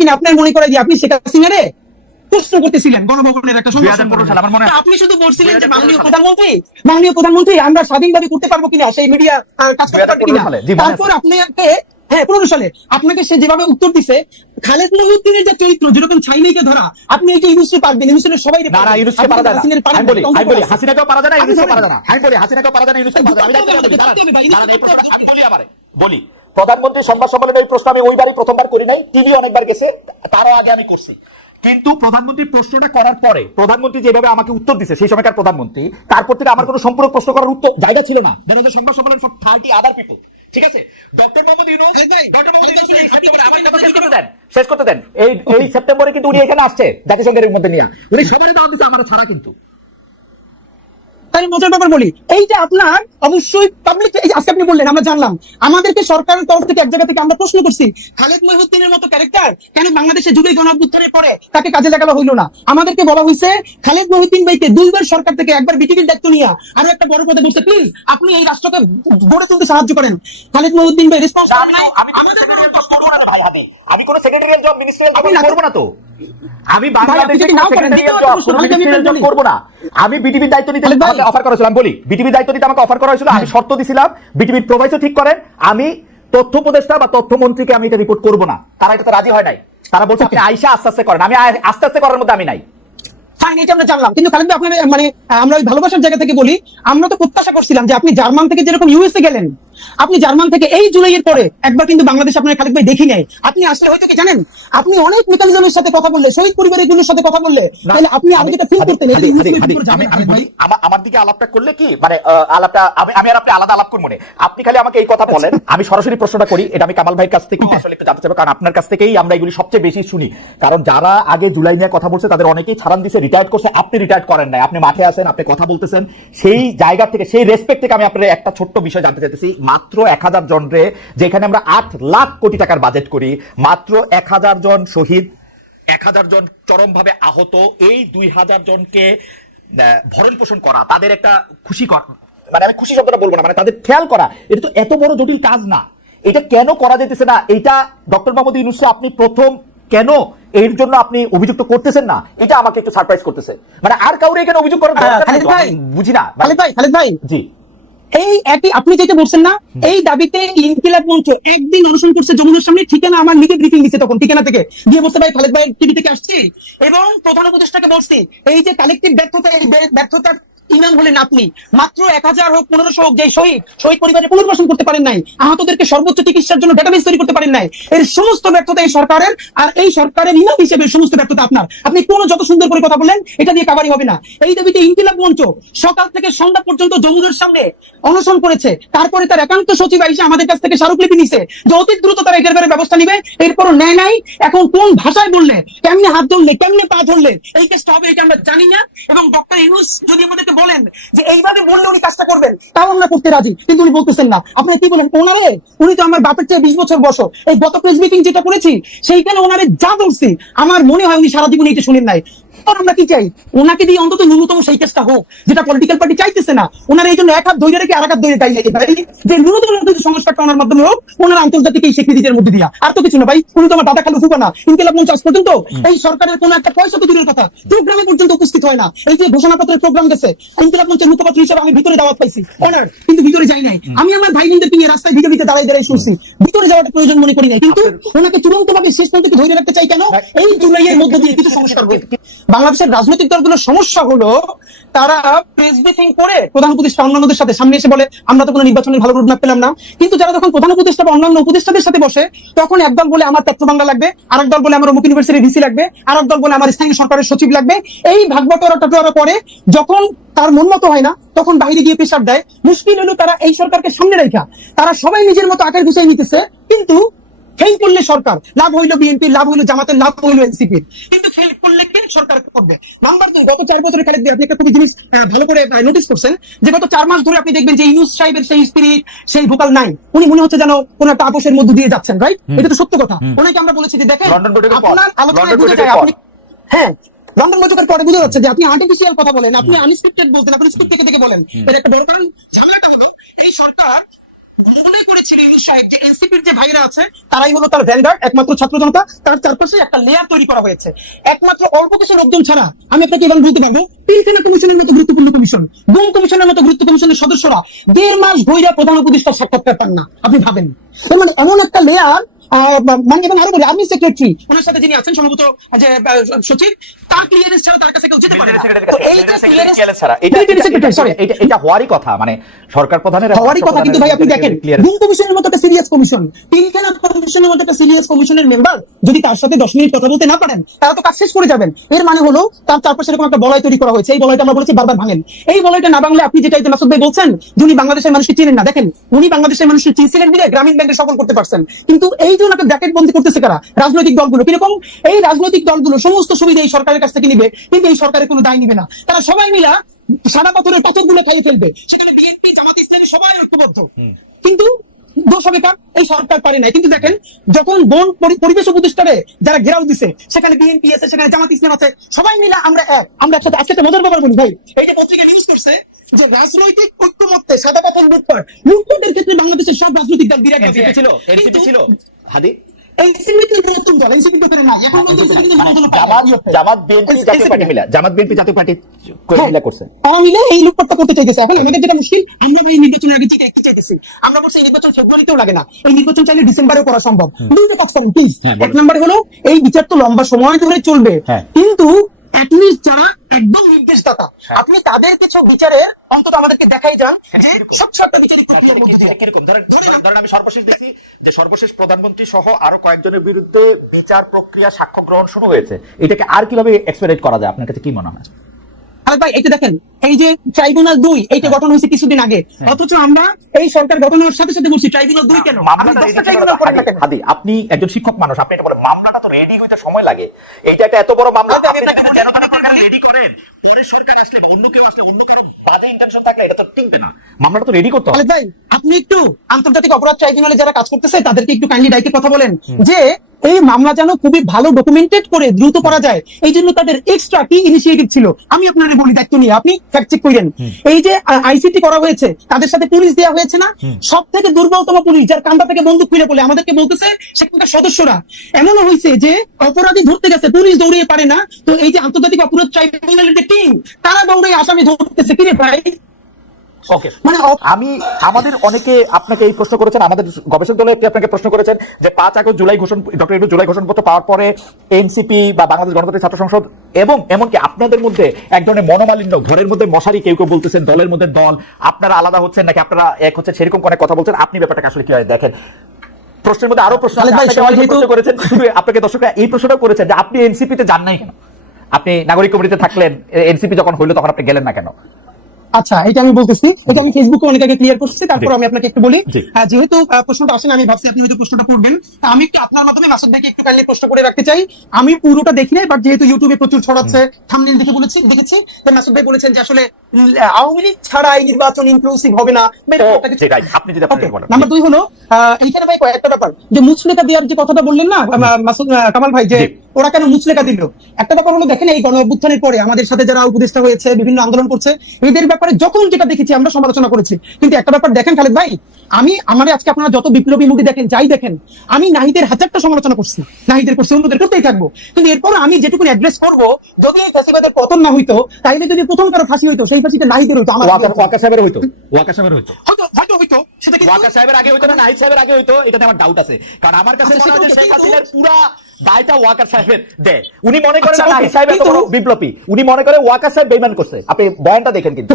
কিনা আপনার মনে করে যে আপনি শেখ হাসিনারে প্রশ্ন করতেছিলেন গণভবনের একটা আপনি শুধু বলছিলেন যে মাননীয় প্রধানমন্ত্রী আমরা স্বাধীনভাবে করতে পারবো কিনা, সেই মিডিয়া কাজ করতে পারবো কিনা। তারপর আপনাকে 15 সালে আপনাকে সে যেভাবে উত্তর দিছে, খালেদ মহিউদ্দিনের যে চরিত্র যেরকম ছাইনাইকে ধরা, আপনি এই যে ইউনুসকে পারবেন, ইউনুসের সবাই বলি প্রধানমন্ত্রী সংবাদ সম্মেলনে এই প্রশ্ন আমি ওইবারই প্রথমবার করি নাই, টিভি অনেকবার গেছে, তারও আগে আমি করছি। কিন্তু প্রধানমন্ত্রী প্রশ্নটা করার পরে প্রধানমন্ত্রী যেভাবে আমাকে উত্তর দিছে, সেই সময়কার প্রধানমন্ত্রী, তারপর থেকে আমার কোনো সম্পূর্ণ প্রশ্ন করার উত্তর জায়গা ছিল না। সংবাদ সম্মেলন ফর 30 আদার পিপল, ঠিক আছে? ডক্টর মোহাম্মদ ইউনূস শেষ করতে দেন। এই সেপ্টেম্বরে কিন্তু উনি এখানে আসছে জাতিসংঘের মধ্যে নিয়ে, উনি সবারই দাওয়াত দিচ্ছে, আমার ছাড়া। কিন্তু তাই মজার ব্যাপার বলি, এই যে আপনার অবশ্যই পাবলিক, এই আজকে আপনি বললেন আমরা জানলাম, আমাদেরকে সরকারের তরফ থেকে এক জায়গা থেকে আমরা প্রশ্ন করছি খালেদ মহিউদ্দিনের মতো ক্যারেক্টার কেন বাংলাদেশে জুলাই গণঅভ্যুত্থানের পরে তাকে কাজে লাগানো হইলো না। আমাদেরকে বলা হয়েছে খালেদ মহিউদ্দিন ভাইকে 2 বার সরকার থেকে, একবার বিটিভির দায়িত্ব নিয়ে আরো একটা বড় পদে বসে, প্লিজ আপনি এই রাষ্ট্রকে গড়ে তুলতে সাহায্য করেন। খালেদ মহিউদ্দিন ভাই রেসপন্স করেন না। আমি কোন সেক্রেটারিয়াল জব, মিনিস্ট্রিয়াল জব করব না তো। আমি বাংলাদেশে করব না। আমি বিটিভির দায়িত্ব নিতে আমাকে অফার করা হয়েছিল, আমি বলি বিটিভির দায়িত্ব নিতে আমাকে অফার করা হয়েছিল, আমি শর্ত দিছিলাম বিটিভির প্রোভাইডার ঠিক করেন, আমি তথ্য উপদেষ্টা বা তথ্যমন্ত্রীকে আমি এটা রিপোর্ট করব না। তারা এটাতে রাজি হয় নাই, তারা বলছে আপনি আইসা আস্তে আস্তে করেন। আমি আস্তে আস্তে করার মধ্যে আমি নাই। ফাইন, এটা আমরা জানলাম। কিন্তু খালেদ ভাই আপনার মানে আমরা ওই ভালোবাসার জায়গা থেকে বলি, আমরা তো প্রত্যাশা করছিলাম যে আপনি জার্মান থেকে যেরকম ইউএসএ গেলেন, আপনি জার্মান থেকে এই জুলাইয়ের পরে একবার কিন্তু বাংলাদেশ আপনার খালেদ ভাই দেখি নাই। আপনি আসলে হয়তো কি জানেন, আপনি অনেক মেকানিজমের সাথে কথা বললে, শহীদ পরিবারের সাথে কথা বললে, তাহলে আপনি আগে যেটা ফিল করতেন। আমার দিকে আলাপটা করলে কি মানে আলাপটা আমি আর আপনি আলাদা আলাপ করবো না। আপনি খালি আমাকে এই কথা বলেন, আমি সরাসরি প্রশ্নটা করি। এটা আমি কামাল ভাইয়ের কাছ থেকে আসলে একটু জানতে চাইবো, কারণ আপনার কাছ থেকেই আমরা এগুলি সবচেয়ে বেশি শুনি। কারণ যারা আগে জুলাই নিয়ে কথা বলছে তাদের অনেকেই ছাড়ান দিছে, রিটায়ার্ড করছে, আপনি রিটায়ার্ড করেন নাই, আপনি মাঠে আছেন, আপনি কথা বলতেছেন। সেই জায়গা থেকে, সেই রেসপেক্ট থেকে আমি আপনার একটা ছোট্ট বিষয় জানতে চাইতেছি। মাত্র 1000 জন রে, যেখানে আমরা 8 লাখ কোটি টাকার বাজেট করি, মাত্র 1000 জন শহীদ, 1000 জন চরমভাবে আহত, এই 2000 জনকে ভরণ পোষণ করা, তাদের একটা খুশি করা, মানে আমি খুশি শব্দটা বলবো না, মানে তাদের খেয়াল করা, এটা তো এত বড় জটিল কাজ না। এটা কেন করা যেতেছে না? এটা ডক্টর মোহাম্মদ ইউনূস আপনি প্রথম কেন এর জন্য আপনি অভিযুক্ত করতেছেন না, এটা আমাকে একটু সারপ্রাইজ করতেছে। মানে আর কাউরে এখানে অভিযোগ করার বুঝি না। খালেদ ভাই জি, এই একই আপনি যেটা বলছেন না, এই দাবিতে ইনকিলাব মঞ্চ একদিন অনশন করছে যমুনার সামনে, ঠিকানা আমার নিজে ব্রিফিং দিচ্ছে, তখন ঠিকানা থেকে দিয়ে বলছে ভাই খালেদ ভাই টিভি থেকে আসছি, এবং প্রধান উপদেষ্টাকে বলছি এই যে কালেকটিভ ব্যর্থতা, এই ব্যর্থতা ইমাম হলেন আপনি। মাত্র 1000 হোক 1500 হোক, যে শহীদ পরিবারের পুনর্বাসন করতে পারেন নাই, আহতদেরকে সর্বোচ্চ চিকিৎসার জন্য ডেটাবেস তৈরি করতে পারেন নাই, এর সমস্ত ব্যর্থতা এই সরকারের, আর এই সরকারের ইমাম হিসেবে সমস্ত ব্যর্থতা আপনার। আপনি কোন যত সুন্দর করে কথা বলেন, এটা দিয়ে কাভারি হবে না। এই দাবিতে ইনকিলাব মঞ্চ সকাল থেকে সন্ধ্যা পর্যন্ত যমুনার সামনে অনশন করেছে। তারপরে তার একান্ত সচিব এসে আমাদের কাছ থেকে স্মারকলিপি নিছে যে অতি দ্রুত তারা এটার ব্যাপারে ব্যবস্থা নিবে। এরপরও নেয় নাই। এখন কোন ভাষায় বললে, কেমনে হাত ধরলে, কেমনে পা ধরলে এই কেসটা হবে, এটা আমরা জানি না। এবং ডক্টর ইউনূস যদি আমাদেরকে বলেন যে এইভাবে বললে উনি কাজটা করবেন, তাও আমরা করতে রাজি, কিন্তু উনি বলতেছেন না। আপনি কি বলেন ওনারে? উনি তো আমার বাপের চেয়ে 20 বছর বয়স। এই গত প্রেস মিটিং যেটা করেছি, সেইখানে ওনারে যা বলছি, আমার মনে হয় উনি সারা জীবন এটা শুনেন নাই। আমরা কি চাই, ওনাকে দিয়ে অন্তত ন্যূনতম সেই কেসটা হোক, যেটা পলিটিক্যাল পার্টি চাইতেছে না। ওনার এই জন্য এক হাত ধরে রেখে আর এক হাত ধরে চাইলে যে ন্যূনতম সংস্কারটা ওনার মাধ্যমে হোক, ওনার আন্তর্জাতিক এই স্বীকৃতির মধ্যে দিয়া। আর তো কিছু না ভাই, উনি তো আমার দাদা খালু ফুফা না। ইনকিলাব মঞ্চ আজ পর্যন্ত এই সরকারের কোন একটা পয়সা তো দূরের কথা, প্রোগ্রামে পর্যন্ত উপস্থিত হয় না। এই যে ঘোষণাপত্রের প্রোগ্রাম গেছে, ইনকিলাব মঞ্চের মুখপাত্র হিসেবে আমি ভিতরে দাওয়াত পাইছি, অনার, কিন্তু ভিতরে যাই নাই। আমি আমার ভাই বোনদেরকে নিয়ে রাস্তায় ভিডিও দিতে দাঁড়াই শুনছি, ভিতরে যাওয়াটা প্রয়োজন মনে করি নাই। কিন্তু ওনাকে চূড়ান্ত ভাবে শেষ পর্যন্ত ধরে রাখতে চাই কেন? এই জুলাইয়ের মধ্যে দিয়ে কিছু সংস্কার হবে। বাংলাদেশের রাজনৈতিক দলগুলোর সমস্যা হলো, তারা প্রেস ব্রিফিং করে প্রধান উপদেষ্টা অন্যান্যদের সাথে সামনে এসে বলে আমরা তো কোনো নির্বাচনের ভালো রোড ম্যাপ পেলাম না। কিন্তু যারা যখন প্রধান উপদেষ্টা বা অন্যান্য উপদেষ্টাদের সাথে বসে, তখন একদল বলে আমার তথ্য বাংলা লাগবে, আরেক দল বলে আমার অমুক ইউনিভার্সিটির ভিসি লাগবে, আরেক দল বলে আমার স্থানীয় সরকারের সচিব লাগবে। এই ভাগবটোয়ারা করে যখন তার মন মতো হয় না, তখন বাইরে গিয়ে প্রেসার দেয়। মুশকিল হলো তারা এই সরকারকে সামনে রেখা, তারা সবাই নিজের মতো আকার গুছিয়ে নিতেছে, কিন্তু ফেল করলে সরকার লাভ হইলো, বিএনপি লাভ হইলো, জামাতের লাভ হইলো, এনসিপি, কিন্তু ফেল করলে কে সরকার করবে? নাম্বার 2, গত 4 বছরের খালেদ আপনি একটা খুবই জিনিস ভালো করে নোটিস করছেন যে গত 4 মাস ধরে আপনি দেখবেন যে ইউনূস সাহেবের সেই স্পিরিট, সেই ভোকাল নাই। উনি মনে হচ্ছে যেন কোন একটা আপোষের মধ্যে দিয়ে যাচ্ছেন, রাইট? এটা তো সত্য কথা। ওনাকে আমরা বলেছি যে দেখেন আপনার আলোচনায় বুঝে যায় আপনি, হ্যাঁ লন্ডন বৈঠকের পরে বুঝে যাচ্ছে যে আপনি আর্টিফিশিয়াল কথা বলেন, আপনি আনস্ক্রিপ্টেড বলতেন, আপনি স্ক্রিপ্ট থেকে বলেন। এর একটা বড় কারণ ঝামেলাটা হলো এই সরকার মনে করেছিল ইউনূস সাহেব যে এনসিপির যে ভাইরা আছে তারাই হলো তার ভ্যানগার্ড, একমাত্র ছাত্র জনতা, তার চারপাশে একটা লেয়ার তৈরি করা হয়েছে। একমাত্র অল্প কিছু লোকজন ছাড়া আমি আপনাকে এবার বলতে পারবো পিলখানা কমিশনের মতো গুরুত্বপূর্ণ কমিশন, গুম কমিশনের মতো গুরুত্ব কমিশনের সদস্যরা 1.5 মাস ধইরা প্রধান উপদেষ্টার সাক্ষাৎকার পান না। আপনি ভাবেন মানে এমন একটা লেয়ার, মানে এবং আরো বলি আর্মি সেক্রেটারি ওনার সাথে যিনি আছেন সম্ভবত যে সচিব, তার ক্লিয়ারেন্স ছাড়া তার কাছে কেউ যেতে পারে না। তো এই যে ক্লিয়ারেন্স ছাড়া এটা হওয়ারই কথা, মানে সরকার প্রধানের হওয়ারই কথা। কিন্তু ভাই আপনি দেখেন গুম কমিশনের মতো একটা সিরিয়াস কমিশন, পিলখানা কমিশনের মতো একটা সিরিয়াস কমিশনের মেম্বার যদি তার সাথে 10 মিনিট কথা বলতে না পারেন তারা তো কাজ শেষ করে যাবেন। এর মানে হলো তার চারপাশে এরকম একটা বলয় তৈরি করা হয়েছে। এই বলয়টা আমরা বলেছি বারবার ভাঙেন। এই বলয়টা না ভাঙলে আপনি যেটা মাসুদ ভাই বলছেন যে উনি বাংলাদেশের মানুষকে চিনেন না, দেখেন উনি বাংলাদেশের মানুষকে চিনছিলেন বলে গ্রামীণ ব্যাংকে সফল করতে পারছেন। কিন্তু এই যে ওনাকে ব্র্যাকেট বন্দি করতেছে কারা? রাজনৈতিক দলগুলো। কিরকম? এই রাজনৈতিক দলগুলো সমস্ত সুবিধা এই সরকারের কাছ থেকে নিবে, কিন্তু এই সরকারের কোনো দায় নিবে না। তারা সবাই মিলা সাদা পাথরের পাথরগুলো খাইয়ে ফেলবে। সেখানে বিএনপি, জামাত ইসলামী সবাই ঐক্যবদ্ধ, কিন্তু দোষ হবে কার? এই সরকার পারে নাই। কিন্তু দেখেন যখন বন পরিবেশ উপদেষ্টারে যারা ঘেরাও দিছে, সেখানে বিএনপি আছে, সেখানে জামাত ইসলাম আছে, সবাই মিলে আমরা একসাথে। আজকে একটা মজার ব্যাপার বলি ভাই, এই যে পত্রিকা নিউজ করছে যে রাজনৈতিক ঐক্যমত্যে সাদা পাথর লুটপাটের ক্ষেত্রে বাংলাদেশের সব রাজনৈতিক দল বিরাট এনসিপি ছিল হাদি জামাত বিএনপি জাতীয় পার্টি মিলা করছে, মিলে এই লুটপাটটা করতে চাইতেছে। এখন আমাদের যেটা মুশকিল, আমরা ভাই নির্বাচনের আগে থেকে একটু চাইতেছি। আমরা বলছি এই নির্বাচন ফেব্রুয়ারিতেও লাগে না, এই নির্বাচন চাইলে ডিসেম্বরেও করা সম্ভব। দুইটা কাজ করেন প্লিজ। এক নম্বর হলো এই বিচার তো লম্বা সময় ধরে চলবে, কিন্তু অ্যাটলিস্ট যারা একদম নির্দেশদাতা আপনি তাদের কিছু বিচারের অন্তত আমাদেরকে দেখাই যান যে সবটা বিচারিক প্রক্রিয়ার মধ্যে দিয়ে। ধরেন আমি সর্বশেষ দেখি যে সর্বশেষ প্রধানমন্ত্রী সহ আরো কয়েকজনের বিরুদ্ধে বিচার প্রক্রিয়া সাক্ষ্য গ্রহণ শুরু হয়েছে। এটাকে আর কিভাবে এক্সপেক্ট করা যায়? আপনার কাছে কি মনে হয়? আরে ভাই এটা দেখেন, এই যে ট্রাইব্যুনাল 2 এইটা গঠন হয়েছে কিছুদিন আগে, অথচ আমরা এই সরকার গঠন হওয়ার সাথে সাথে বলছি ট্রাইব্যুনাল 2 কেন? হাদি আপনি একজন শিক্ষক মানুষ, আপনি এটা বলেন মামলাটা তো রেডি হইতে সময় লাগে। এইটা একটা এত বড় মামলা রেডি করেন, পরে সরকার আসলে বা অন্য কেউ আসলে অন্য কারো বাজে ইন্টেনশন থাকলে এটা তো টিকবে না। মামলাটা তো রেডি করতে হবে। ভাই আপনি একটু আন্তর্জাতিক অপরাধ ট্রাইব্যুনালে যারা কাজ করতেছে তাদেরকে একটু কাইন্ডলি ডাইকে কথা বলেন যে এই মামলা যেন খুবই ভালো ডকুমেন্টেড করে দ্রুত করা যায়। এই জন্য তাদের এক্সট্রা কি ইনিশিয়েটিভ ছিল আমি আপনাকে বলি, দায়িত্ব নিয়ে আপনি ফ্যাক্ট চেক করেন। এই যে আইসিটি করা হয়েছে, তাদের সাথে পুলিশ দেওয়া হয়েছে না, সব থেকে দুর্বলতম পুলিশ, যার কান্দা থেকে বন্দুক ফিরে পড়লে আমাদেরকে বলতেছে সেখানকার সদস্যরা। এমনও হয়েছে যে অপরাধী ধরতে গেছে পুলিশ দৌড়িয়ে পারে না, তো এই যে আন্তর্জাতিক অপরাধ ট্রাইব্যুনালের যে টিম তারা দৌড়ে আসামি ধরতেছে। কিরে ভাই, মানে আমি আমাদের অনেকে আপনাকে এই প্রশ্ন করেছেন, আমাদের গবেষক দলে আপনাকে প্রশ্ন করেছেন যে 5 আগস্ট ডক্টর ইউনূস জুলাই ঘোষণাপত্র পাওয়ার পরে এনসিপি বা বাংলাদেশ গণতান্ত্রিক ছাত্র সংসদ এবং এমনকি আপনাদের মধ্যে এক ধরনের মনোমালিন্য, ঘরের মধ্যে মশারি কেউ কেউ বলতেছেন, দলের মধ্যে দল, আপনারা আলাদা হচ্ছেন নাকি আপনারা এক হচ্ছেন, সেরকম অনেক কথা বলছেন। আপনি ব্যাপারটাকে আসলে কিভাবে দেখেন? প্রশ্নের মধ্যে আরো প্রশ্ন করেছেন, শুধু আপনাকে দর্শকরা এই প্রশ্নটাও করেছেন যে আপনি এনসিপিতে যান নাই কেন? আপনি নাগরিক কমিটিতে থাকলেন, এনসিপি যখন হইলো তখন আপনি গেলেন না কেন? আচ্ছা এটা আমি বলতেছি, এটা আমি ফেসবুকে অনেক আগে ক্লিয়ার করছি, তারপর আমি আপনাকে একটু বলি। যেহেতু প্রশ্নটা আসেন আমি ভাবছি আপনি হয়তো প্রশ্নটা করবেন, আমি একটু আপনার মাধ্যমে মাসুদ ভাইকে একটু কাইন্ডলি প্রশ্ন করে রাখতে চাই। আমি পুরোটা দেখি নাই, বাট যেহেতু ইউটিউবে প্রচুর ছড়াচ্ছে থাম্বনেল দেখে দেখেছি যে মাসুদ ভাই বলেছেন যে আসলে আওয়ামী লীগ ছাড়া এই নির্বাচন ইনক্লুসিভ হবে না। আপনি যদি আপনি বলেন। নাম্বার 2 হলো এইখানে ভাই একটা ব্যাপার যে মুচলেখা দেওয়ার যে কথাটা বললেন না মাসুদ কামাল ভাই, যে ওরা কেন মুচলেখা দিল, একটা ব্যাপার হলো দেখেন এই গণ অভ্যুত্থানের পরে আমাদের সাথে যারা উপদেষ্টা হয়েছে, বিভিন্ন আন্দোলন করছে, এদের ব্যাপারে যখন যেটা দেখেছি আমরা সমালোচনা করেছি। কিন্তু একটা ব্যাপার দেখেন খালেদ ভাই, আমার আজকে আপনারা যত বিপ্লবী মুভি দেখেন, যাই দেখেন, আমি নাহিদের হাজারটা সমালোচনা করছি, নাহিদের করছি, অন্যদের করতেই থাকবো। কিন্তু এরপর আমি যেটুকু অ্যাড্রেস করবো, যদি এই ফ্যাসিবাদের পতন না হইতো, তাইলে যদি প্রথম কারো ফাঁসি হইতো, সেই ফাঁসিটা নাহিদের হইতো, আমার ওয়াকা সাহেবের হইতো, ওয়াকা সাহেবের হইতো, হয়তো সেটা কি ওয়াকা সাহেবের আগে হইতো না নাহিদ সাহেবের আগে হইতো, এটাতে আমার ডাউট আছে। কারণ আমার কাছে মনে হয় যে শেখ হাসিনার পুরা দায়টা ওয়াকার সাহেবের দেয়। উনি মনে করেন নাহিদ সাহেব এত বড় বিপ্লবী, উনি মনে করে ওয়াকার সাহেব বেইমান করছে। আপনি বয়ানটা দেখেন কিন্তু।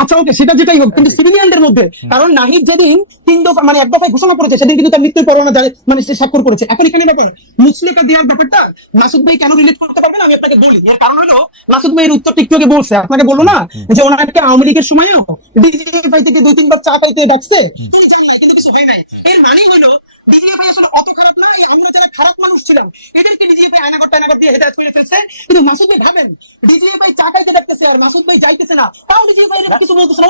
আচ্ছা ওকে, সেটা যেটাই হোক, কিন্তু সিভিলিয়ানদের মধ্যে, কারণ নাহিদ যেদিন 3 দফা মানে 1 দফায় ঘোষণা করেছে, সেদিন কিন্তু তার মৃত্যুর পরোয়ানা মানে সে স্বাক্ষর করেছে। এখন এখানে ব্যাপার মুচলেখা দেওয়ার ব্যাপারটা মাসুদ ভাই কেন রিলেট করতে পারবেন আমি আপনাকে বলি। এর কারণ হলো মাসুদ ভাই এর উত্তর একটু আগে বলছে, আপনাকে বললো না যে ওনাকে আওয়ামী লীগের সময়ও ডিজিএফআই থেকে 2-3 বার চা খাইতে ডাকছে, তিনি জান নাই, কিন্তু কিছু হয় নাই। এর মানে হলো ডিজিএফআই আসলে অত খারাপ না, আমরা যারা খারাপ মানুষ ছিলাম এদেরকে ডিজিএফআই আয়নাগর দিয়ে হেদায়েত করে ফেলছে। কিন্তু মাসুদ ভাই ভাবেন ডিজিএফআই চা খাইতে ডাকতেছে আর মাসুদ ভাই যাইতেছে না, তাও ডিজিএফআই কিছু বলতেছে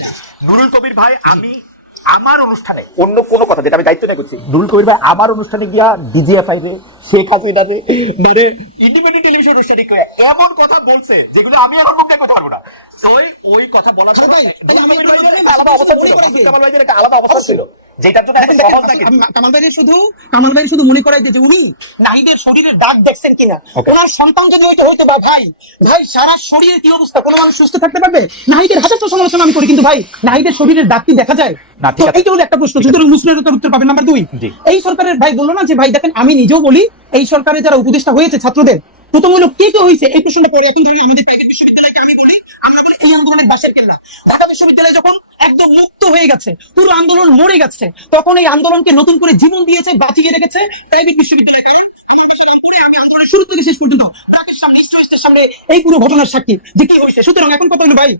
না। নুরুল কবির ভাই, আমি আমার অনুষ্ঠানে অন্য কোনো কথা যেটা আমি দায়িত্ব নিয়ে করছি, নুরুল কবির ভাই আমার অনুষ্ঠানে গিয়া ডিজিএফআই রে, শেখ হাসিনা রে, মানে ইন্ডিপেন্ডেন্ট সেই অনুষ্ঠানে এমন কথা বলছে যেগুলো আমি এখন মুখ দিয়ে করতে পারবো না। তো ওই কথা বলার জন্য আলাদা অবস্থা ছিল, কামাল ভাইদের একটা আলাদা অবস্থা ছিল, যেটার জন্য একটা সহজ থাকে। কামাল ভাই শুধু মনে করাই যে উনি নাহিদের শরীরের দাগ দেখছেন কিনা, ওনার সন্তান যদি হইতে হইতো বা ভাই সারা শরীরের কি অবস্থা, কোনো মানুষ সুস্থ থাকতে পারবে? নাহিদের হাজারটা সমালোচনা আমি করি, কিন্তু ভাই নাহিদের শরীরের দাগ কি দেখা যায় না? তো এইটা হলো একটা প্রশ্ন, সুতরাং মুসলিমের উত্তর পাবেন। নাম্বার 2, এই সরকারের ভাই বললো না যে ভাই দেখেন, আমি নিজেও বলি এই সরকারের যারা উপদেষ্টা হয়েছে ছাত্রদের, প্রথম হলো কে কে হয়েছে এই প্রশ্নটা পরে। এখন ধরি আমাদের প্রাইভেট বিশ্ববিদ্যালয়কে আমি বলি, আমরা বলি এই আন্দোলনের বাসের কেল্লা। ঢাকা বিশ্ববিদ্যালয় যখন একদম মুক্ত হয়ে গেছে, পুরো আন্দোলন মরে গেছে, তখন এই আন্দোলনকে নতুন করে জীবন দিয়েছে, বাঁচিয়ে রেখেছে প্রাইভেট বিশ্ববিদ্যালয়। কারণ আমি আন্দোলনের শুরু থেকে শেষ পর্যন্ত ব্র্যাকের সামনে, স্টুডেন্টদের সামনে এই পুরো ঘটনার সাক্ষী যে কি হয়েছে। সুতরাং এখন কথা হলো ভাই,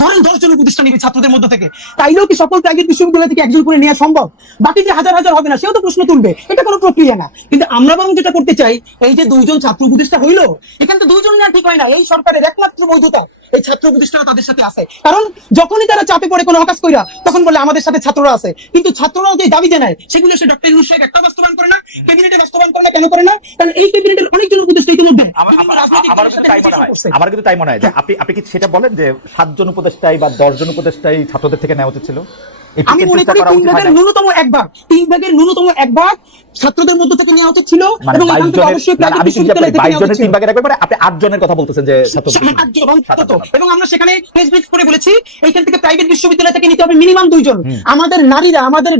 ধরেন 10 জন উপদেষ্টা নিবে ছাত্রদের মধ্যে থেকে, তাইলেও কি সকল প্রাইভেট বিশ্ববিদ্যালয় থেকে একজন করে নেওয়া সম্ভব? বাকি যে হাজার হাজার হবে না, সেও তো প্রশ্ন তুলবে, এটা কোনো প্রক্রিয়া না। কিন্তু আমরা বরং যেটা করতে চাই, এই যে 2 জন ছাত্র উপদেষ্টা হইলো, এখানে তো 2 জন না ঠিক হয় না, এই সরকারের একমাত্র বৈধতা এই ছাত্র উপদেষ্টারা তাদের সাথে আছে। কারণ যখনই তারা চাপে পড়ে কোনো অকাজ কইরা, তখন বলে আমাদের সাথে ছাত্ররা আছে, কিন্তু ছাত্ররাও যে দাবি জানায় সেগুলো সে ডক্টর ইউনূস সাহেব একটা বাস্তবায়ন করে না, ক্যাবিনেটে বাস্তবায়ন করে না। কেন করে না? কারণ এই ক্যাবিনেটের অনেকজন উপদেষ্টা ইতিমধ্যে আমার কিন্তু তাই মনে হয় যে আপনি কি সেটা বলেন যে 7 জন উপদেষ্টাই বা 10 জন উপদেষ্টাই ছাত্রদের থেকে নেওয়া উচিত ছিল? আমি মনে করি 3 ভাগের ন্যূনতম 1 ভাগ, 3 ভাগের ন্যূনতম 1 ভাগ ছাত্রদের মধ্যে থেকে নেওয়া উচিত ছিল, এবং এখান থেকে অবশ্যই প্রাইভেট বিশ্ববিদ্যালয় থেকে নেওয়া উচিত ছিল। 3 ভাগের একবার আপনি 8 জনের কথা বলতেছেন যে ছাত্র, এবং আমরা সেখানে প্রেস ব্রিফ করে বলেছি এইখান থেকে প্রাইভেট বিশ্ববিদ্যালয় থেকে নিতে হবে মিনিমাম 2 জন। আমাদের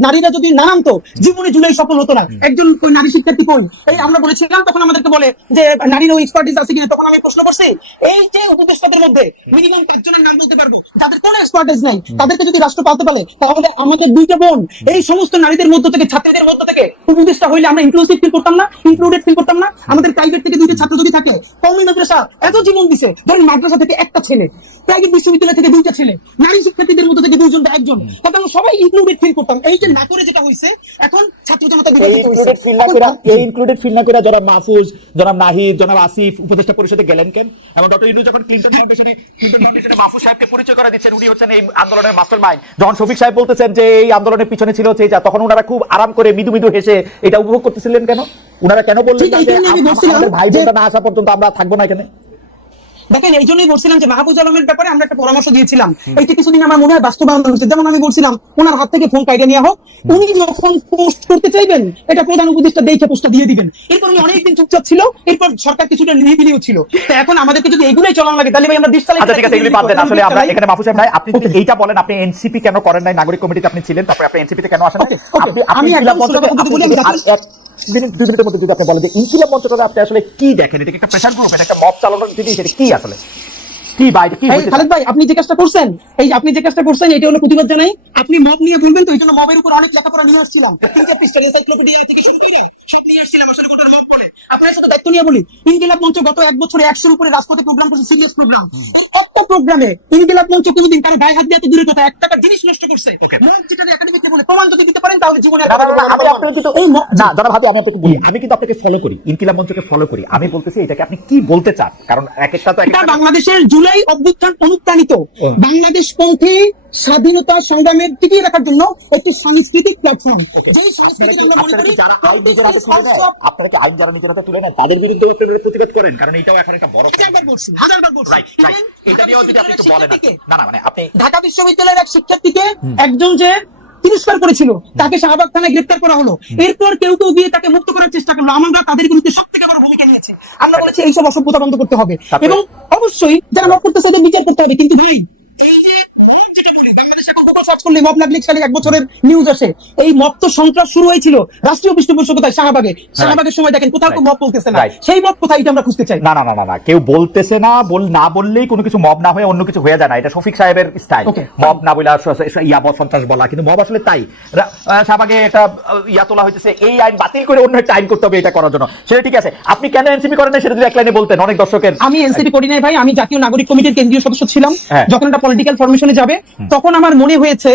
নারীরা যদি না নামতো, জীবনে জুলাই সফল হতো না। একজন কই নারী শিক্ষার্থী কই? এই আমরা বলেছিলাম, তখন আমাদেরকে বলে যে নারীরও এক্সপার্টিস আছে কিনা। তখন আমি প্রশ্ন করছি, এই যে উপদেষ্টাদের মধ্যে মিনিমাম 5 জনের নাম বলতে পারবো যাদের কোনো এক্সপার্টিস নাই, তাদেরকে যদি রাষ্ট্র পালতে পারে, তাহলে আমাদের 2টা বোন এই সমস্ত নারীদের মধ্য থেকে, ছাত্রীদের মধ্য থেকে উপদেষ্টা হইলে আমরা ইনক্লুসিভ ফিল করতাম না, ইনক্লুডেড ফিল করতাম না। আমাদের প্রাইভেট থেকে 2টা ছাত্র যদি থাকে, কওমি মাদ্রাসা এত জীবন দিছে, ধরেন মাদ্রাসা থেকে একটা ছেলে, প্রাইভেট বিশ্ববিদ্যালয় থেকে 2টা ছেলে, নারী শিক্ষার্থীদের মধ্যে থেকে 2 জন বা 1 জন, তাহলে আমরা সবাই ইনক্লুডেড ফিল করতাম। এই যে না করে যেটা হইছে, এখন ছাত্র জনতা বিভাজিত হইছে। এই ইনক্লুডেড ফিল না করে জনাব মাহফুজ, জনাব নাহিদ, জনাব আসিফ উপদেষ্টা পরিষদে গেলেন কেন? এবং ডক্টর ইউনূস যখন ক্লিনটন ফাউন্ডেশনে মাহফুজ সাহেবকে পরিচয় করে দিচ্ছেন, উনি হচ্ছেন এই আন্দোলনের মাস্টারমাইন্ড। যখন শফিক সাহেব বলতেছেন যে এই আন্দোলনের পিছনে ছিল হচ্ছে, তখন ওনারা খুব আরাম করে মৃদু মৃদু হেসে এটা উপভোগ করতেছিলেন কেন? ওনারা কেন বললেন যে আমাদের ভাই বোনরা না আসা পর্যন্ত আমরা থাকবো না এখানে? দেখেন, এই জন্যই বলছিলাম যে মাহফুজ আলমের ব্যাপারে আমরা একটা পরামর্শ দিয়েছিলাম, এইটা কিছুদিন আমার মনে হয় বাস্তবায়ন হচ্ছে। যেমন আমি বলছিলাম, ওনার হাত থেকে ফোন কাইডে নেওয়া হোক, উনি যখন পোস্ট করতে চাইবেন, এটা প্রধান উপদেষ্টা দেখে পোস্টটা দিয়ে দিবেন। এরপর উনি অনেকদিন চুপচাপ ছিল, এরপর সরকার কিছুটা নিরিবিলিও ছিল। তো এখন আমাদেরকে যদি এগুলাই চলানো লাগে, তাহলে ভাই আমরা দেশ চালাই। আচ্ছা ঠিক আছে, এগুলি বাদ দেন। আসলে আমরা এখানে মাহফুজ সাহেব নাই, আপনি যদি এইটা বলেন, আপনি এনসিপি কেন করেন নাই? নাগরিক কমিটিতে আপনি ছিলেন, তারপরে আপনি এনসিপিতে কেন আসেন? আমি একদম দুই মিনিটের মধ্যে যদি আপনি বলেন যে ইনকিলাব মঞ্চটা আপনি আসলে কি দেখেন? এটা কি একটা প্রেসার গ্রুপ, একটা মব চালানোর জিনিস, এটা কি আসলে কি বাইরে কি? খালেদ ভাই, আপনি যে কাজটা করছেন, এটা হলো প্রতিবাদ জানাই। আপনি মব নিয়ে বলবেন, তো এই জন্য মবের উপর অনেক লেখাপড়া নিয়ে আসছিলাম, 3-4 পৃষ্ঠার এনসাইক্লোপিডিয়া থেকে শুরু করে সব নিয়ে আসছিলাম আসলে গোটা মব পড়ে। আপনার সাথে দায়িত্ব নিয়ে বলি, ইনকিলাব মঞ্চ গত 1 বছরে 100-র উপরে রাজপথে প্রোগ্রাম করছে, সিরিয়াস প্রোগ্রাম। এই অত প্রোগ্রামে ইনকিলাব মঞ্চ কোনোদিন কারো গায়ে হাত দিয়ে এত দূরের কথা 1 টাকার জিনিস নষ্ট করছে? যেটা একাডেমিতে বলে প্রমাণ যদি দিতে পারেন, তাহলে জীবনে আমি কিন্তু আপনাকে ফলো করি, ইনকিলাব মঞ্চকে ফলো করি। আমি বলতেছি এটাকে আপনি কি বলতে চান? কারণ এক একটা তো বাংলাদেশের জুলাই অভ্যুত্থান অনুপ্রাণিত বাংলাদেশ পন্থী স্বাধীনতা সংগ্রামের টিকিয়ে রাখার জন্য একটি সাংস্কৃতিক প্ল্যাটফর্ম। যে সাংস্কৃতিক আমরা মনে করি আপনাকে আইন যারা নিজের হাতে তুলে নেন, তাদের বিরুদ্ধে প্রতিবাদ করেন, কারণ এটাও এখন একটা বড়। হাজারবার বলছি, এটা নিয়েও যদি আপনি একটু বলেন। না মানে আপনি ঢাকা বিশ্ববিদ্যালয়ের এক শিক্ষার্থীকে একজন যে তিরস্কার করেছিল, তাকে শাহবাগ থানায় গ্রেফতার করা হলো। এরপর কেউ কেউ গিয়ে তাকে মুক্ত করার চেষ্টা করলো। আমরা তাদের বিরুদ্ধে সবথেকে বড় ভূমিকা নিয়েছি। আমরা বলেছি এইসব অসভ্যতা বন্ধ করতে হবে, এবং অবশ্যই যারা মব করতেছে ওদের বিচার করতে হবে। কিন্তু ভাই, এই যে মব যেটা বলি, বাংলাদেশে এখন গুগল সার্চ করলে মব লাগলে সালে 1 বছরের নিউজ আসে। এই মব তো সন্ত্রাস শুরু হয়েছিল রাষ্ট্রীয় পৃষ্ঠপোষকতায় শাহবাগের সময়। দেখেন কোথাও মব বলতেছে না, সেই মব কোথায়, এটা আমরা খুঁজতে চাই। না না না না, কেউ বলতেছে না, না বললেই কোনো কিছু মব না হয়ে অন্য কিছু হয়ে যায় না। এটা শফিক সাহেবের স্টাইল, মব না বলে সন্ত্রাস বলা। কিন্তু মব আসলে তাই শাহবাগে একটা তোলা হয়েছে, এই আইন বাতিল করে অন্য একটা আইন করতে হবে এটা করার জন্য। সেটা ঠিক আছে, আপনি কেন এনসিপি করেন না সেটা যদি এক লাইনে বলতেন। অনেক দর্শকের আমি এনসিপি করি নাই ভাই, আমি জাতীয় নাগরিক কমিটির কেন্দ্রীয় সদস্য ছিলাম। যখন একটা পলিটিক্যাল ফরমেশনে যাবে, তখন আমার মনে হয়েছে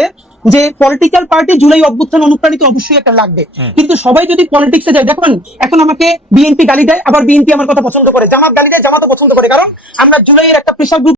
যে পলিটিক্যাল পার্টি জুলাই অভ্যুত্থান অনুপ্রাণিত অবশ্যই একটা লাগবে। কিন্তু সবাই যদি পলিটিক্সে যায়, দেখুন এখন আমাকে বিএনপি গালি দেয়, আবার বিএনপি আমার কথা পছন্দ করে, জামাত গালি দেয়, জামাতও পছন্দ করে, কারণ আমরা জুলাইয়ের একটা প্রেসার গ্রুপ